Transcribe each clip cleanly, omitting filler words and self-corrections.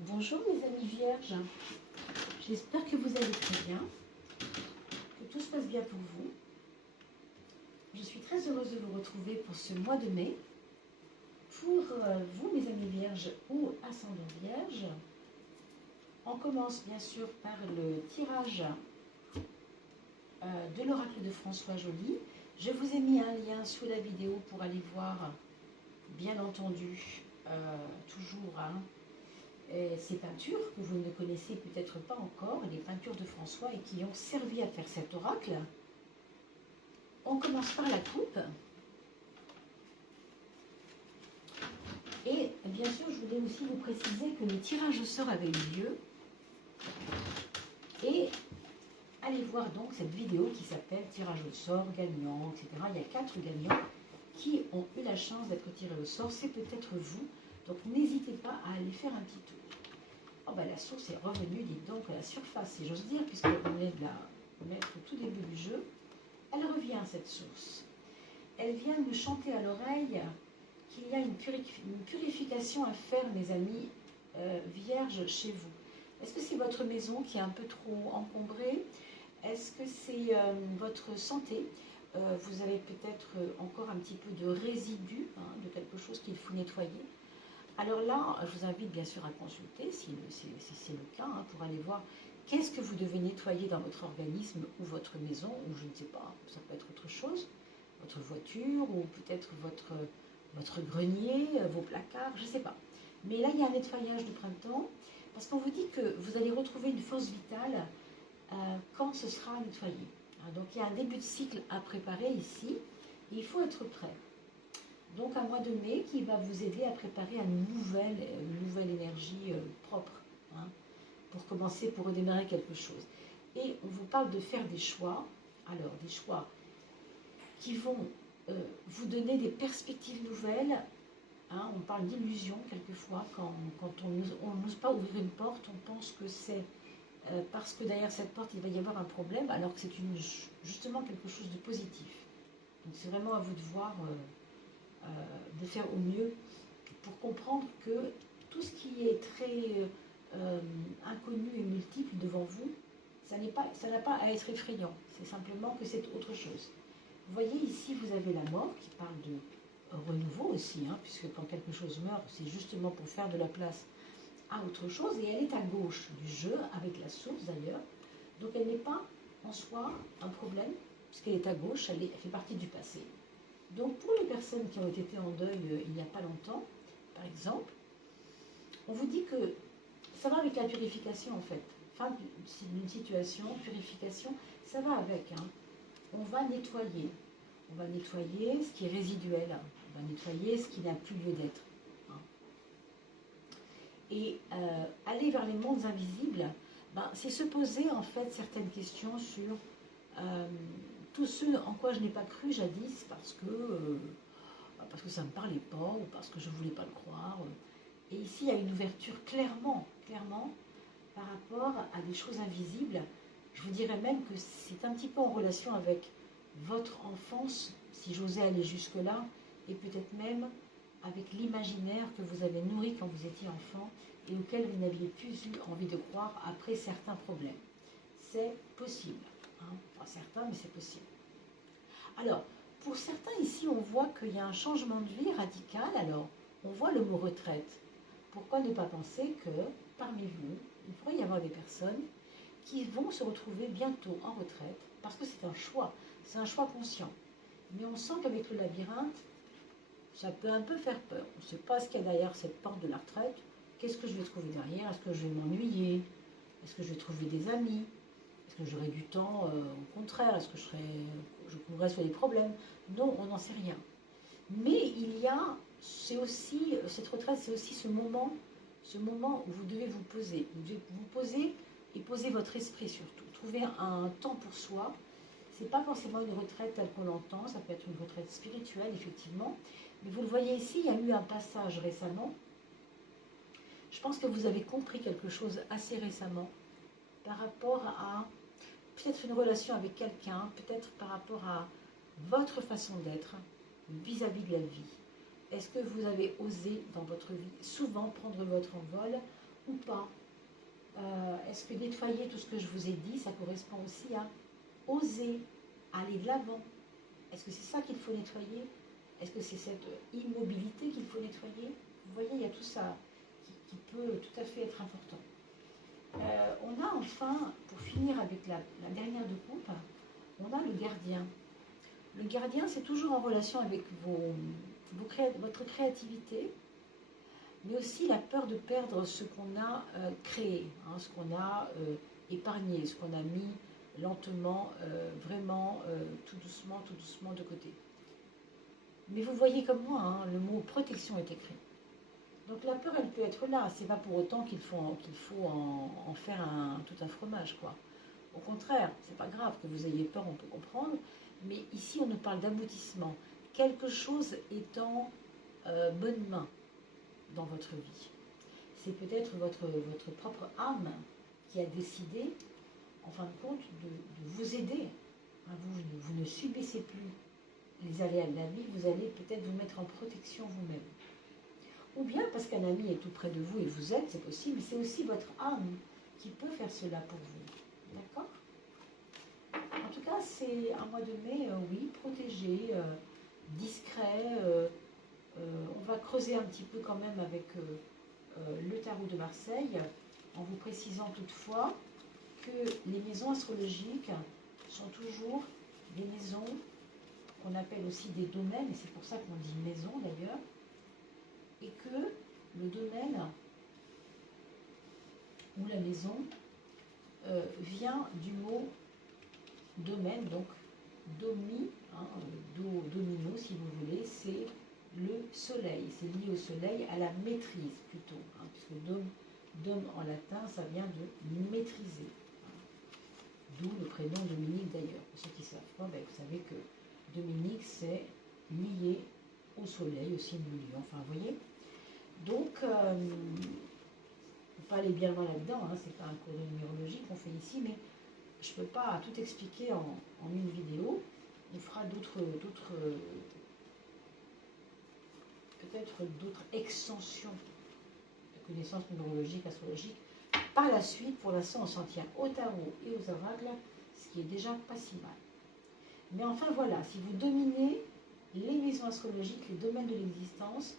Bonjour mes amis vierges, j'espère que vous allez très bien, que tout se passe bien pour vous. Je suis très heureuse de vous retrouver pour ce mois de mai. Pour vous mes amis vierges ou ascendant vierge, on commence bien sûr par le tirage de l'oracle de François Joly. Je vous ai mis un lien sous la vidéo pour aller voir, bien entendu, toujours ces peintures que vous ne connaissez peut-être pas encore, les peintures de François et qui ont servi à faire cet oracle. On commence par la coupe. Et bien sûr, je voulais aussi vous préciser que le tirage au sort avait eu lieu. Et allez voir donc cette vidéo qui s'appelle tirage au sort, gagnant, etc. Il y a 4 gagnants qui ont eu la chance d'être tirés au sort. C'est peut-être vous. Donc n'hésitez pas à aller faire un petit tour. Oh ben, la source est revenue, dites donc, à la surface, si j'ose dire, puisqu'on est de la mettre au tout début du jeu. Elle revient, cette source. Elle vient me chanter à l'oreille qu'il y a une purification à faire, mes amis vierges, chez vous. Est-ce que c'est votre maison qui est un peu trop encombrée? Est-ce que c'est votre santé? Vous avez peut-être encore un petit peu de résidus, de quelque chose qu'il faut nettoyer. Alors là, je vous invite bien sûr à consulter, si c'est le cas, pour aller voir qu'est-ce que vous devez nettoyer dans votre organisme ou votre maison, ou je ne sais pas, ça peut être autre chose, votre voiture, ou peut-être votre grenier, vos placards, je ne sais pas. Mais là, il y a un nettoyage du printemps, parce qu'on vous dit que vous allez retrouver une force vitale quand ce sera nettoyé. Donc il y a un début de cycle à préparer ici, et il faut être prêt. Donc un mois de mai qui va vous aider à préparer une nouvelle énergie propre, pour commencer, pour redémarrer quelque chose. Et on vous parle de faire des choix, alors des choix qui vont vous donner des perspectives nouvelles. On parle d'illusion quelquefois, quand on n'ose pas ouvrir une porte, on pense que c'est parce que derrière cette porte il va y avoir un problème, alors que c'est justement quelque chose de positif. Donc c'est vraiment à vous de voir, de faire au mieux pour comprendre que tout ce qui est très inconnu et multiple devant vous, ça n'a pas à être effrayant, c'est simplement que c'est autre chose. Vous voyez ici, vous avez la mort qui parle de renouveau aussi, puisque quand quelque chose meurt, c'est justement pour faire de la place à autre chose, et elle est à gauche du jeu, avec la source d'ailleurs, donc elle n'est pas en soi un problème, puisqu'elle est à gauche, elle fait partie du passé. Donc pour les personnes qui ont été en deuil il n'y a pas longtemps, par exemple, on vous dit que ça va avec la purification en fait. Fin d'une situation, purification, ça va avec. On va nettoyer. On va nettoyer ce qui est résiduel. On va nettoyer ce qui n'a plus lieu d'être. Et aller vers les mondes invisibles, c'est se poser en fait certaines questions sur tout ce en quoi je n'ai pas cru jadis parce que ça ne me parlait pas ou parce que je ne voulais pas le croire. Et ici, il y a une ouverture clairement, par rapport à des choses invisibles. Je vous dirais même que c'est un petit peu en relation avec votre enfance, si j'osais aller jusque-là, et peut-être même avec l'imaginaire que vous avez nourri quand vous étiez enfant et auquel vous n'aviez plus eu envie de croire après certains problèmes. C'est possible. Pas certain, mais c'est possible. Alors, pour certains ici, on voit qu'il y a un changement de vie radical. Alors, on voit le mot retraite. Pourquoi ne pas penser que, parmi vous, il pourrait y avoir des personnes qui vont se retrouver bientôt en retraite, parce que c'est un choix conscient. Mais on sent qu'avec le labyrinthe, ça peut un peu faire peur. On ne sait pas ce qu'il y a derrière cette porte de la retraite. Qu'est-ce que je vais trouver derrière? Est-ce que je vais m'ennuyer? Est-ce que je vais trouver des amis? Est-ce que j'aurai du temps? Au contraire, est-ce que je courrai sur des problèmes? Non, on n'en sait rien. Mais cette retraite, c'est aussi ce moment où vous devez vous poser. Vous devez vous poser et poser votre esprit surtout. Trouver un temps pour soi. Ce n'est pas forcément une retraite telle qu'on l'entend, ça peut être une retraite spirituelle, effectivement. Mais vous le voyez ici, il y a eu un passage récemment. Je pense que vous avez compris quelque chose assez récemment par rapport à peut-être une relation avec quelqu'un, peut-être par rapport à votre façon d'être vis-à-vis de la vie. Est-ce que vous avez osé dans votre vie souvent prendre votre envol ou pas? Est-ce que nettoyer tout ce que je vous ai dit, ça correspond aussi à oser aller de l'avant? Est-ce que c'est ça qu'il faut nettoyer? Est-ce que c'est cette immobilité qu'il faut nettoyer? Vous voyez, il y a tout ça qui peut tout à fait être important. On a enfin, pour finir avec la dernière de coupe, on a le gardien. Le gardien, c'est toujours en relation avec votre créativité, mais aussi la peur de perdre ce qu'on a créé, hein, ce qu'on a épargné, ce qu'on a mis lentement, vraiment tout doucement de côté. Mais vous voyez comme moi, hein, le mot protection est écrit. Donc la peur, elle peut être là. C'est pas pour autant qu'il faut en faire tout un fromage, quoi. Au contraire, c'est pas grave que vous ayez peur, on peut comprendre. Mais ici, on nous parle d'aboutissement. Quelque chose est en bonne main dans votre vie. C'est peut-être votre propre âme qui a décidé, en fin de compte, de vous aider. Vous ne subissez plus les aléas de la vie, vous allez peut-être vous mettre en protection vous-même. Ou bien parce qu'un ami est tout près de vous et vous aide, c'est possible, c'est aussi votre âme qui peut faire cela pour vous. D'accord? En tout cas, c'est un mois de mai, oui, protégé, discret. On va creuser un petit peu quand même avec le tarot de Marseille, en vous précisant toutefois que les maisons astrologiques sont toujours des maisons qu'on appelle aussi des domaines, et c'est pour ça qu'on dit maison d'ailleurs, et que le domaine ou la maison vient du mot domaine, donc domi, hein, domino si vous voulez, c'est le soleil, c'est lié au soleil, à la maîtrise plutôt, hein, puisque dom en latin, ça vient de maîtriser. Hein. D'où le prénom Dominique d'ailleurs. Pour ceux qui ne savent pas, ben, vous savez que Dominique, c'est lié au soleil, au signe du lion, enfin vous voyez. Donc, il ne faut pas aller bien loin là-dedans, hein, c'est pas un cours de numérologie qu'on fait ici, mais je ne peux pas tout expliquer en une vidéo. On fera peut-être d'autres extensions de connaissances numérologiques, astrologiques. Par la suite, pour l'instant, on s'en tient au tarot et aux oracles, ce qui est déjà pas si mal. Mais enfin voilà, si vous dominez les maisons astrologiques, les domaines de l'existence,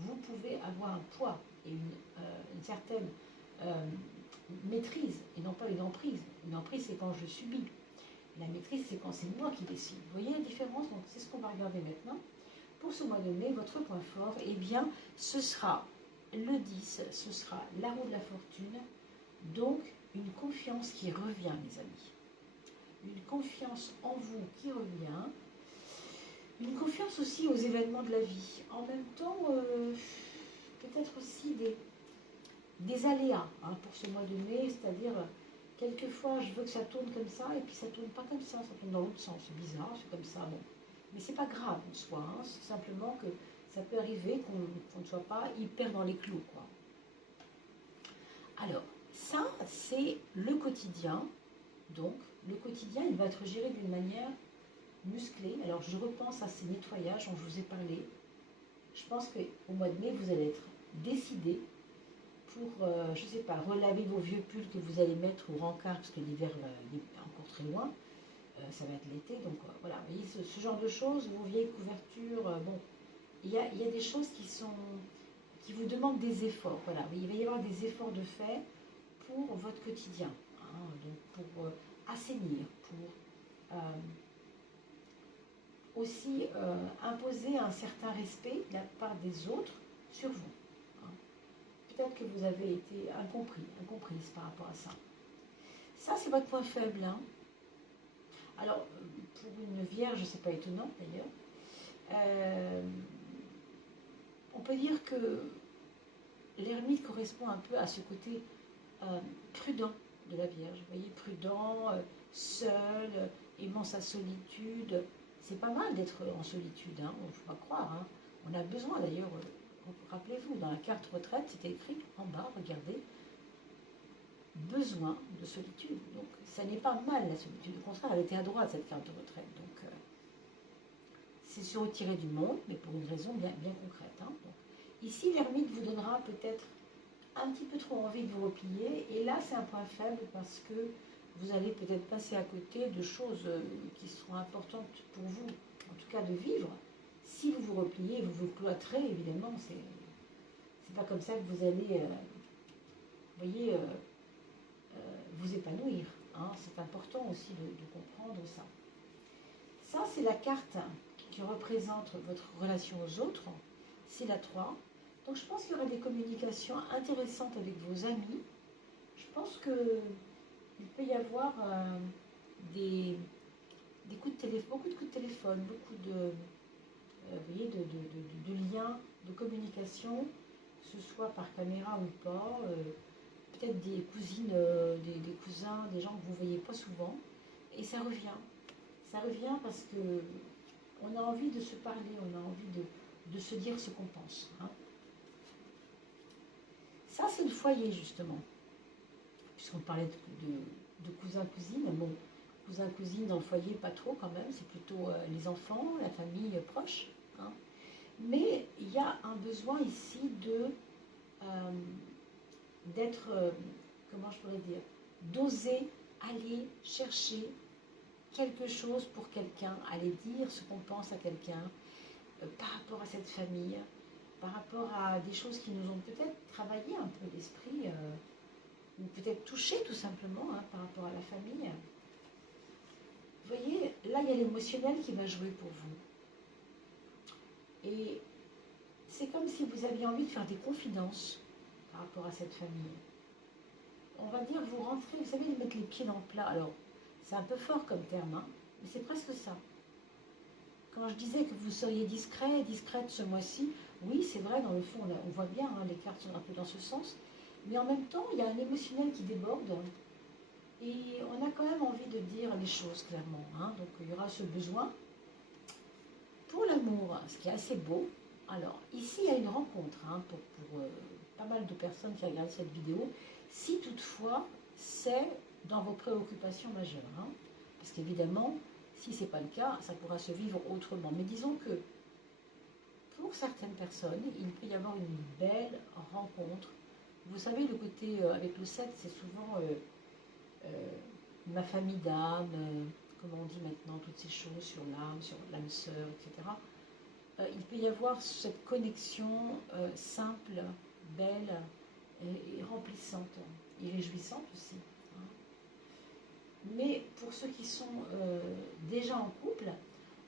vous pouvez avoir un poids et une certaine maîtrise, et non pas une emprise. Une emprise, c'est quand je subis. La maîtrise, c'est quand c'est moi qui décide. Vous voyez la différence? Donc, c'est ce qu'on va regarder maintenant. Pour ce mois de mai, votre point fort, eh bien, ce sera le 10, ce sera la roue de la fortune. Donc, une confiance qui revient, mes amis. Une confiance en vous qui revient. Une confiance aussi aux événements de la vie. En même temps, peut-être aussi des aléas hein, pour ce mois de mai, c'est-à-dire quelquefois je veux que ça tourne comme ça et puis ça tourne pas comme ça tourne dans l'autre sens, c'est bizarre, c'est comme ça, bon. Mais c'est pas grave en soi, hein, c'est simplement que ça peut arriver qu'on ne soit pas hyper dans les clous, quoi. Alors, ça c'est le quotidien, donc le quotidien il va être géré d'une manière musclée. Alors je repense à ces nettoyages dont je vous ai parlé. Je pense qu'au mois de mai vous allez être décidé pour, je ne sais pas, relaver vos vieux pulls que vous allez mettre au rencard, parce que l'hiver est encore très loin, ça va être l'été, donc voilà, vous voyez, ce genre de choses, vos vieilles couvertures, bon, il y a des choses qui vous demandent des efforts, voilà, il va y avoir des efforts de fait pour votre quotidien, hein, donc pour assainir, pour aussi imposer un certain respect de la part des autres sur vous. Peut-être que vous avez été incomprise par rapport à ça. Ça, c'est votre point faible. Hein. Alors, pour une vierge, c'est pas étonnant d'ailleurs. On peut dire que l'ermite correspond un peu à ce côté prudent de la vierge. Vous voyez, prudent, seul, aimant sa solitude. C'est pas mal d'être en solitude, hein, il ne faut pas croire. Hein. On a besoin d'ailleurs... Rappelez-vous, dans la carte retraite, c'était écrit en bas, regardez, besoin de solitude. Donc, ça n'est pas mal la solitude. Au contraire, elle était à droite, cette carte de retraite. Donc, c'est se retirer du monde, mais pour une raison bien concrète. Hein. Donc, ici, l'ermite vous donnera peut-être un petit peu trop envie de vous replier. Et là, c'est un point faible parce que vous allez peut-être passer à côté de choses qui seront importantes pour vous, en tout cas de vivre. Si vous vous repliez, vous vous cloîtrez, évidemment, c'est pas comme ça que vous allez, voyez, vous épanouir. Hein. C'est important aussi de comprendre ça. Ça, c'est la carte qui représente votre relation aux autres. C'est la 3. Donc, je pense qu'il y aura des communications intéressantes avec vos amis. Je pense qu'il peut y avoir des coups de téléphone, beaucoup de coups de téléphone, beaucoup de, vous voyez, de liens, de communication, que ce soit par caméra ou pas. Peut-être des cousines, des cousins, des gens que vous ne voyez pas souvent. Et ça revient. Ça revient parce que on a envie de se parler, on a envie de se dire ce qu'on pense. Hein. Ça, c'est le foyer, justement. Puisqu'on parlait de cousins-cousines. Bon, cousins-cousines dans le foyer, pas trop quand même. C'est plutôt les enfants, la famille proche. Hein. Mais il y a un besoin ici d'être, comment je pourrais dire, d'oser aller chercher quelque chose pour quelqu'un, aller dire ce qu'on pense à quelqu'un par rapport à cette famille, par rapport à des choses qui nous ont peut-être travaillé un peu l'esprit, ou peut-être touché tout simplement hein, par rapport à la famille. Vous voyez, là il y a l'émotionnel qui va jouer pour vous. Et c'est comme si vous aviez envie de faire des confidences par rapport à cette famille. On va dire, vous rentrez, vous savez, mettre les pieds dans le plat. Alors, c'est un peu fort comme terme, hein, mais c'est presque ça. Quand je disais que vous seriez discret, discrète ce mois-ci, oui, c'est vrai, dans le fond, on voit bien, hein, les cartes sont un peu dans ce sens, mais en même temps, il y a un émotionnel qui déborde, et on a quand même envie de dire les choses clairement. Hein, donc, il y aura ce besoin. Pour l'amour, ce qui est assez beau, alors, ici, il y a une rencontre, hein, pour pas mal de personnes qui regardent cette vidéo, si toutefois, c'est dans vos préoccupations majeures. Hein, parce qu'évidemment, si ce n'est pas le cas, ça pourra se vivre autrement. Mais disons que pour certaines personnes, il peut y avoir une belle rencontre. Vous savez, le côté avec le 7, c'est souvent ma famille d'âme, comment on dit maintenant, toutes ces choses sur l'âme sœur, etc. Il peut y avoir cette connexion simple, belle et remplissante, et réjouissante aussi. Mais pour ceux qui sont déjà en couple,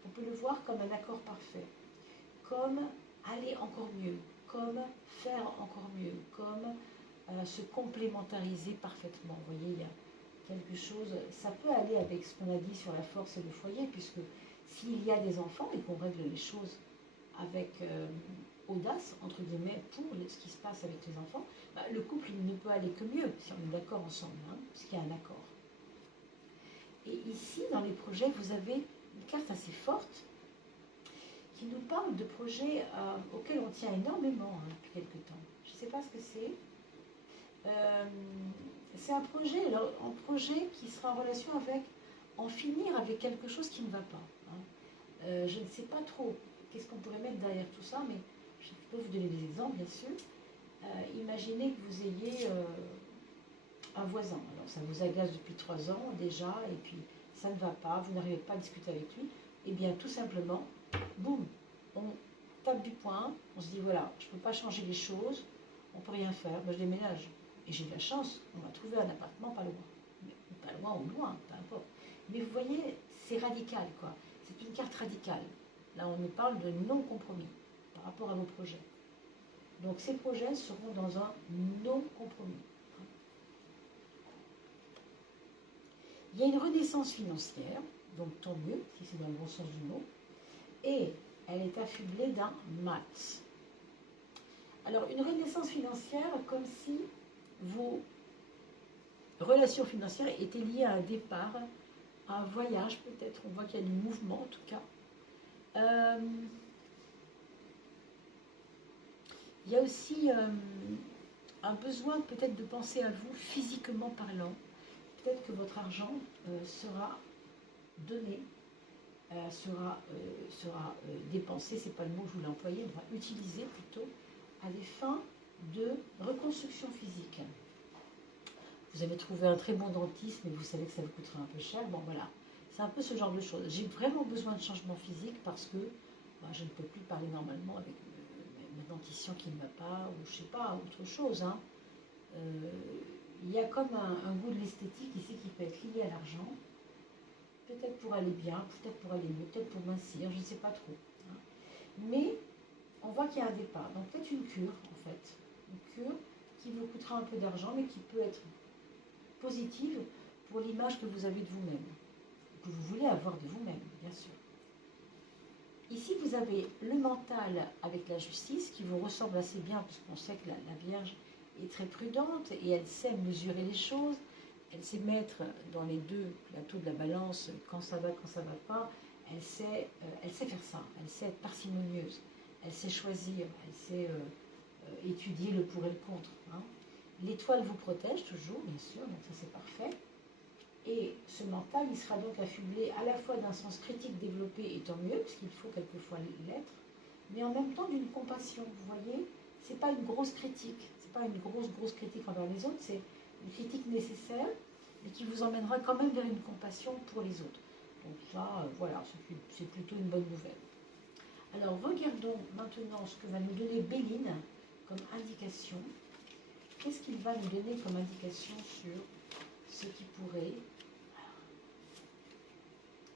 on peut le voir comme un accord parfait, comme aller encore mieux, comme faire encore mieux, comme se complémentariser parfaitement. Vous voyez, il y a quelque chose, ça peut aller avec ce qu'on a dit sur la force et le foyer, puisque s'il y a des enfants et qu'on règle les choses avec audace, entre guillemets, pour ce qui se passe avec les enfants, bah, le couple il ne peut aller que mieux si on est d'accord ensemble, hein, parce qu'il y a un accord. Et ici, dans les projets, vous avez une carte assez forte qui nous parle de projets auxquels on tient énormément hein, depuis quelque temps. Je ne sais pas ce que c'est. C'est un projet qui sera en relation avec en finir avec quelque chose qui ne va pas. Hein. Je ne sais pas trop qu'est-ce qu'on pourrait mettre derrière tout ça, mais je peux vous donner des exemples, bien sûr. Imaginez que vous ayez un voisin. Alors, ça vous agace depuis 3 ans déjà, et puis ça ne va pas, vous n'arrivez pas à discuter avec lui. Eh bien, tout simplement, boum, on tape du poing, on se dit, voilà, je ne peux pas changer les choses, on ne peut rien faire, ben, je déménage. Et j'ai de la chance, on va trouver un appartement pas loin. Pas loin ou loin, peu importe. Mais vous voyez, c'est radical, quoi. C'est une carte radicale. Là, on nous parle de non-compromis par rapport à vos projets. Donc, ces projets seront dans un non-compromis. Il y a une renaissance financière, donc tant mieux, si c'est dans le bon sens du mot, et elle est affublée d'un max. Alors, une renaissance financière, comme si vos relations financières étaient liées à un départ, à un voyage peut-être, on voit qu'il y a du mouvement en tout cas. Il y a aussi un besoin peut-être de penser à vous physiquement parlant. Peut-être que votre argent sera donné, sera dépensé, c'est pas le mot que je voulais employer, enfin utilisé plutôt, à des fins de reconstruction physique. Vous avez trouvé un très bon dentiste, mais vous savez que ça vous coûtera un peu cher. Bon, voilà. C'est un peu ce genre de choses. J'ai vraiment besoin de changement physique parce que je ne peux plus parler normalement avec ma dentition qui ne va pas, ou je sais pas, autre chose. Hein. Il y a comme un goût de l'esthétique ici qui peut être lié à l'argent. Peut-être pour aller bien, peut-être pour aller mieux, peut-être pour mincir, je ne sais pas trop. Hein. Mais on voit qu'il y a un départ. Donc peut-être une cure, en fait. Une cure qui vous coûtera un peu d'argent, mais qui peut être positive pour l'image que vous avez de vous-même, que vous voulez avoir de vous-même, bien sûr. Ici, vous avez le mental avec la justice qui vous ressemble assez bien, puisqu'on sait que la Vierge est très prudente et elle sait mesurer les choses, elle sait mettre dans les deux plateaux de la balance quand ça va pas, elle sait faire ça, elle sait être parcimonieuse, elle sait choisir, elle sait étudier le pour et le contre. Hein. L'étoile vous protège toujours, bien sûr, donc ça c'est parfait. Et ce mental, il sera donc affublé à la fois d'un sens critique développé, et tant mieux, parce qu'il faut quelquefois l'être, mais en même temps d'une compassion. Vous voyez, c'est pas une grosse critique, c'est pas une grosse critique envers les autres, c'est une critique nécessaire, mais qui vous emmènera quand même vers une compassion pour les autres. Donc ça, voilà, c'est plutôt une bonne nouvelle. Alors regardons maintenant ce que va nous donner Béline comme indication. Qu'est-ce qu'il va nous donner comme indication sur ce qui pourrait...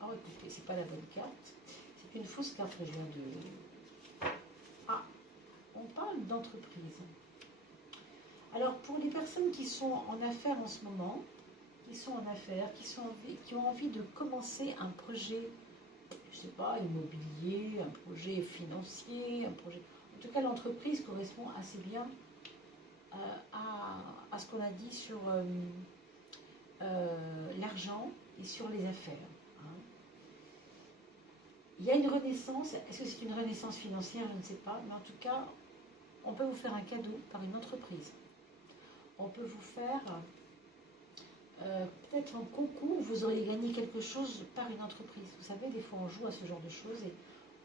Ah, écoutez, c'est pas la bonne carte. C'est une fausse carte que je viens de... Ah, on parle d'entreprise. Alors, pour les personnes qui sont en affaires en ce moment, qui ont envie de commencer un projet, je ne sais pas, immobilier, un projet financier, un projet... En tout cas, l'entreprise correspond assez bien à ce qu'on a dit sur l'argent et sur les affaires. Hein. Il y a une renaissance. Est-ce que c'est une renaissance financière? Je ne sais pas. Mais en tout cas, on peut vous faire un cadeau par une entreprise. On peut vous faire peut-être un concours où vous auriez gagné quelque chose par une entreprise. Vous savez, des fois on joue à ce genre de choses et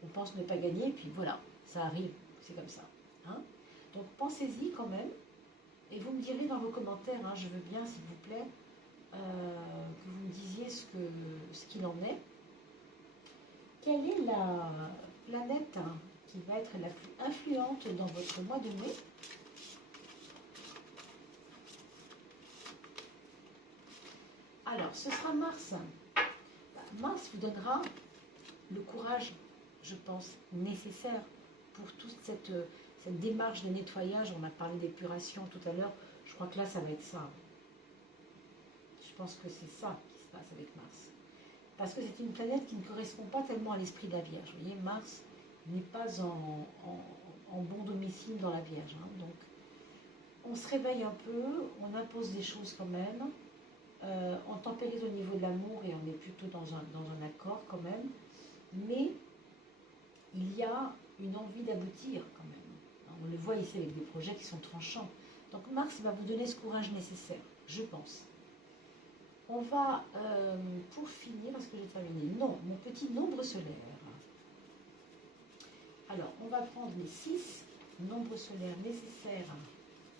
on pense ne pas gagner, et puis voilà, ça arrive, c'est comme ça. Hein. Donc pensez-y quand même, et vous me direz dans vos commentaires, hein, je veux bien s'il vous plaît, que vous me disiez ce qu'il en est. Quelle est la planète qui va être la plus influente dans votre mois de mai? Alors, ce sera Mars. Mars vous donnera le courage, je pense, nécessaire pour toute cette démarche de nettoyage. On a parlé d'épuration tout à l'heure. Je crois que là, ça va être ça. Je pense que c'est ça qui se passe avec Mars. Parce que c'est une planète qui ne correspond pas tellement à l'esprit de la Vierge. Vous voyez, Mars n'est pas en bon domicile dans la Vierge. Hein. Donc, on se réveille un peu, on impose des choses quand même. On tempérise au niveau de l'amour et on est plutôt dans un accord quand même. Mais il y a une envie d'aboutir quand même. On le voit ici avec des projets qui sont tranchants. Donc Mars va vous donner ce courage nécessaire, je pense. On va, pour finir, est-ce que j'ai terminé? Non, mon petit nombre solaire. Alors, on va prendre les 6 nombres solaires nécessaires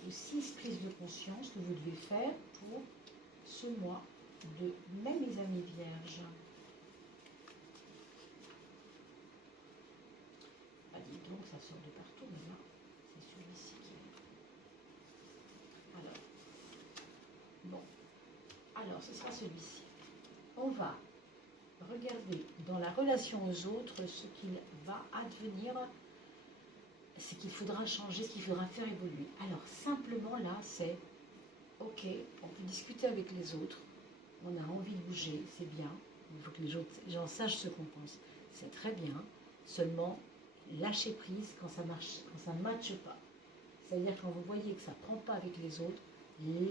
aux 6 prises de conscience que vous devez faire pour ce mois de mai, mes amis vierges. Ah, dis donc, ça sort de partout, mais là, c'est celui-ci qui est. Alors, bon. Alors, ce sera celui-ci. On va regarder dans la relation aux autres ce qu'il va advenir, ce qu'il faudra changer, ce qu'il faudra faire évoluer. Alors, simplement, là, c'est ok, on peut discuter avec les autres, on a envie de bouger, c'est bien, il faut que les gens sachent ce qu'on pense, c'est très bien, seulement lâcher prise quand ça marche, quand ça ne matche pas. C'est-à-dire quand vous voyez que ça ne prend pas avec les autres,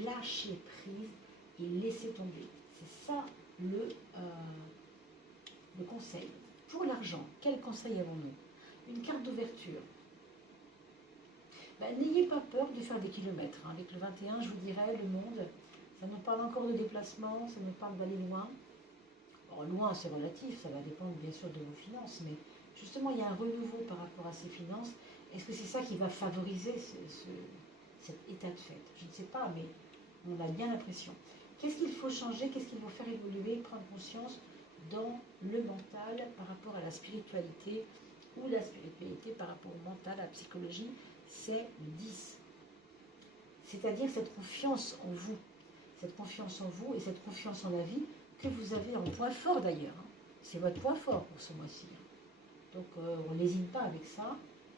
lâchez prise et laissez tomber. C'est ça le conseil. Pour l'argent, quel conseil avons-nous? Une carte d'ouverture. Ben, n'ayez pas peur de faire des kilomètres. Hein. Avec le 21, je vous dirais, le monde, ça nous parle encore de déplacement, ça nous parle d'aller loin. Bon, loin, c'est relatif, ça va dépendre bien sûr de vos finances, mais justement, il y a un renouveau par rapport à ces finances. Est-ce que c'est ça qui va favoriser cet état de fait. Je ne sais pas, mais on a bien l'impression. Qu'est-ce qu'il faut changer? Qu'est-ce qu'il faut faire évoluer, prendre conscience dans le mental par rapport à la spiritualité ou la spiritualité par rapport au mental, à la psychologie? C'est le 10. C'est-à-dire cette confiance en vous. Cette confiance en vous et cette confiance en la vie que vous avez en point fort d'ailleurs. C'est votre point fort pour ce mois-ci. Donc on n'hésite pas avec ça,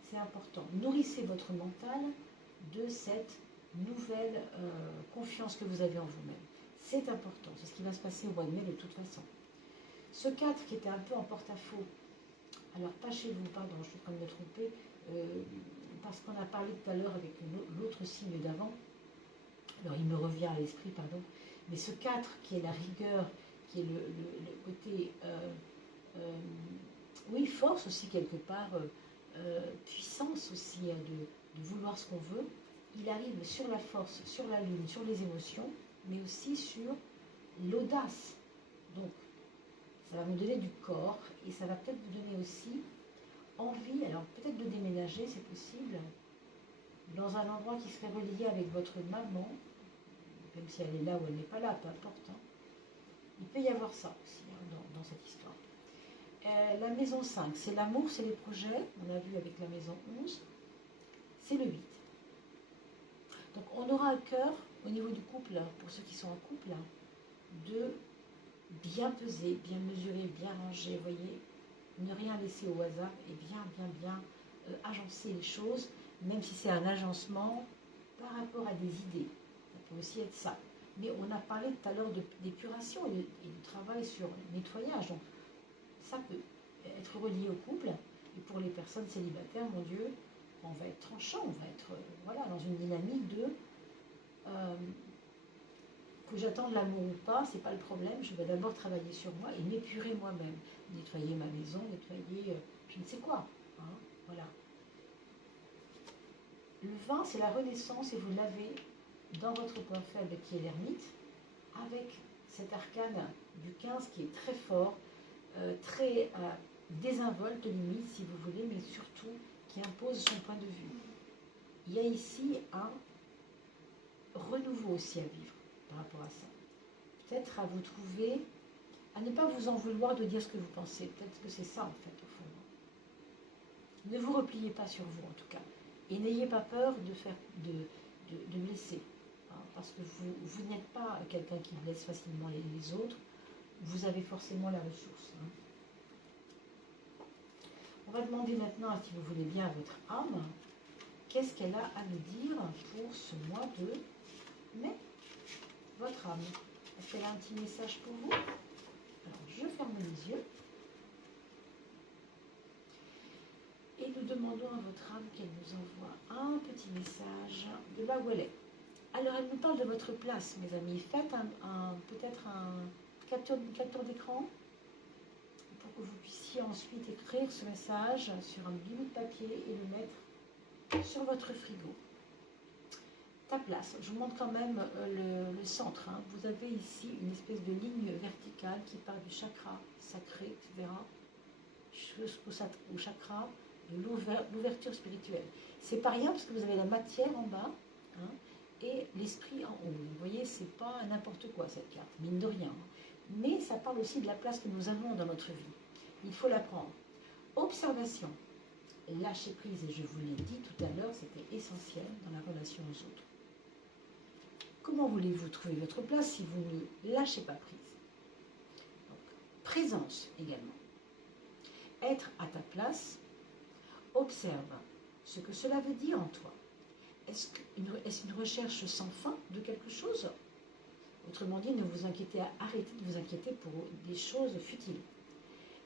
c'est important. Nourrissez votre mental de cette nouvelle confiance que vous avez en vous-même. C'est important, c'est ce qui va se passer au mois de mai de toute façon. Ce 4 qui était un peu en porte-à-faux, alors pas chez vous, pardon, je suis en train de me tromper, parce qu'on a parlé tout à l'heure avec l'autre signe d'avant, alors il me revient à l'esprit, pardon, mais ce 4 qui est la rigueur, qui est le côté, oui, force aussi quelque part, puissance aussi, hein, de vouloir ce qu'on veut, il arrive sur la force, sur la lune, sur les émotions, mais aussi sur l'audace. Donc, ça va vous donner du corps et ça va peut-être vous donner aussi envie, alors peut-être de déménager, c'est possible, dans un endroit qui serait relié avec votre maman, même si elle est là ou elle n'est pas là, peu importe. Hein. Il peut y avoir ça aussi hein, dans cette histoire. La maison 5, c'est l'amour, c'est les projets. On a vu avec la maison 11. C'est le 8. Donc on aura à cœur, au niveau du couple, pour ceux qui sont en couple, de bien peser, bien mesurer, bien ranger, vous voyez, ne rien laisser au hasard et bien agencer les choses, même si c'est un agencement par rapport à des idées. Ça peut aussi être ça. Mais on a parlé tout à l'heure d'épuration et du travail sur le nettoyage. Donc, ça peut être relié au couple. Et pour les personnes célibataires, mon Dieu, on va être tranchant, on va être voilà, dans une dynamique de que j'attende l'amour ou pas, c'est pas le problème. Je vais d'abord travailler sur moi et m'épurer moi-même. Nettoyer ma maison, nettoyer je ne sais quoi. Hein, voilà. Le 20, c'est la renaissance et vous l'avez dans votre point faible qui est l'ermite, avec cet arcane du 15 qui est très fort, très désinvolte limite si vous voulez, mais surtout qui impose son point de vue. Il y a ici un renouveau aussi à vivre par rapport à ça. Peut-être à vous trouver, à ne pas vous en vouloir de dire ce que vous pensez. Peut-être que c'est ça en fait au fond. Ne vous repliez pas sur vous en tout cas. Et n'ayez pas peur de blesser. Hein, parce que vous n'êtes pas quelqu'un qui blesse facilement les autres. Vous avez forcément la ressource. Hein. On va demander maintenant, si vous voulez bien, à votre âme, qu'est-ce qu'elle a à nous dire pour ce mois de mai. Votre âme, est-ce qu'elle a un petit message pour vous? Alors, je ferme les yeux. Et nous demandons à votre âme qu'elle nous envoie un petit message de là où elle est. Alors, elle nous parle de votre place, mes amis. Faites peut-être un capture d'écran pour que vous puissiez ensuite écrire ce message sur un bout de papier et le mettre sur votre frigo. Ta place, je vous montre quand même le centre. Hein. Vous avez ici une espèce de ligne verticale qui part du chakra sacré, etc. Jusqu'au chakra de l'ouverture spirituelle. C'est pas rien parce que vous avez la matière en bas hein, et l'esprit en haut. Vous voyez, c'est pas n'importe quoi cette carte, mine de rien. Mais ça parle aussi de la place que nous avons dans notre vie. Il faut la prendre. Observation. Lâcher prise, et je vous l'ai dit tout à l'heure, c'était essentiel dans la relation aux autres. Comment voulez-vous trouver votre place si vous ne lâchez pas prise? Donc, présence également. Être à ta place, observe ce que cela veut dire en toi. Est-ce une recherche sans fin de quelque chose? Autrement dit, ne vous inquiétez, arrêtez de vous inquiéter pour des choses futiles.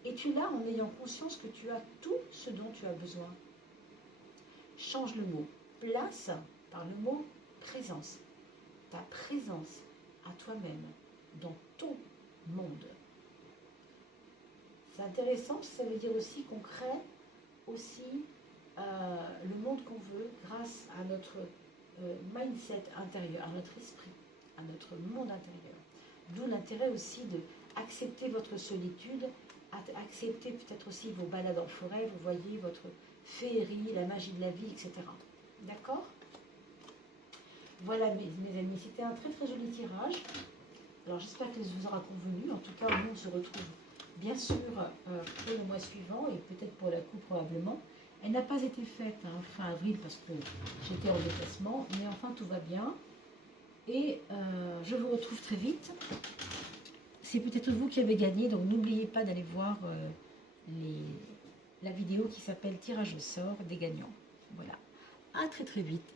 Es-tu là en ayant conscience que tu as tout ce dont tu as besoin? Change le mot place par le mot présence. Ta présence à toi-même dans ton monde. C'est intéressant parce que ça veut dire aussi qu'on crée aussi le monde qu'on veut grâce à notre mindset intérieur, à notre esprit, à notre monde intérieur. D'où l'intérêt aussi d'accepter votre solitude, accepter peut-être aussi vos balades en forêt, vous voyez, votre féerie, la magie de la vie, etc. D'accord? Voilà mes amis, c'était un très joli tirage. Alors j'espère que ça vous aura convenu. En tout cas, nous on se retrouve bien sûr pour le mois suivant et peut-être pour la coupe probablement. Elle n'a pas été faite fin avril parce que j'étais en déplacement, mais enfin tout va bien. Et je vous retrouve très vite. C'est peut-être vous qui avez gagné, donc n'oubliez pas d'aller voir la vidéo qui s'appelle Tirage au sort des gagnants. Voilà, à très vite.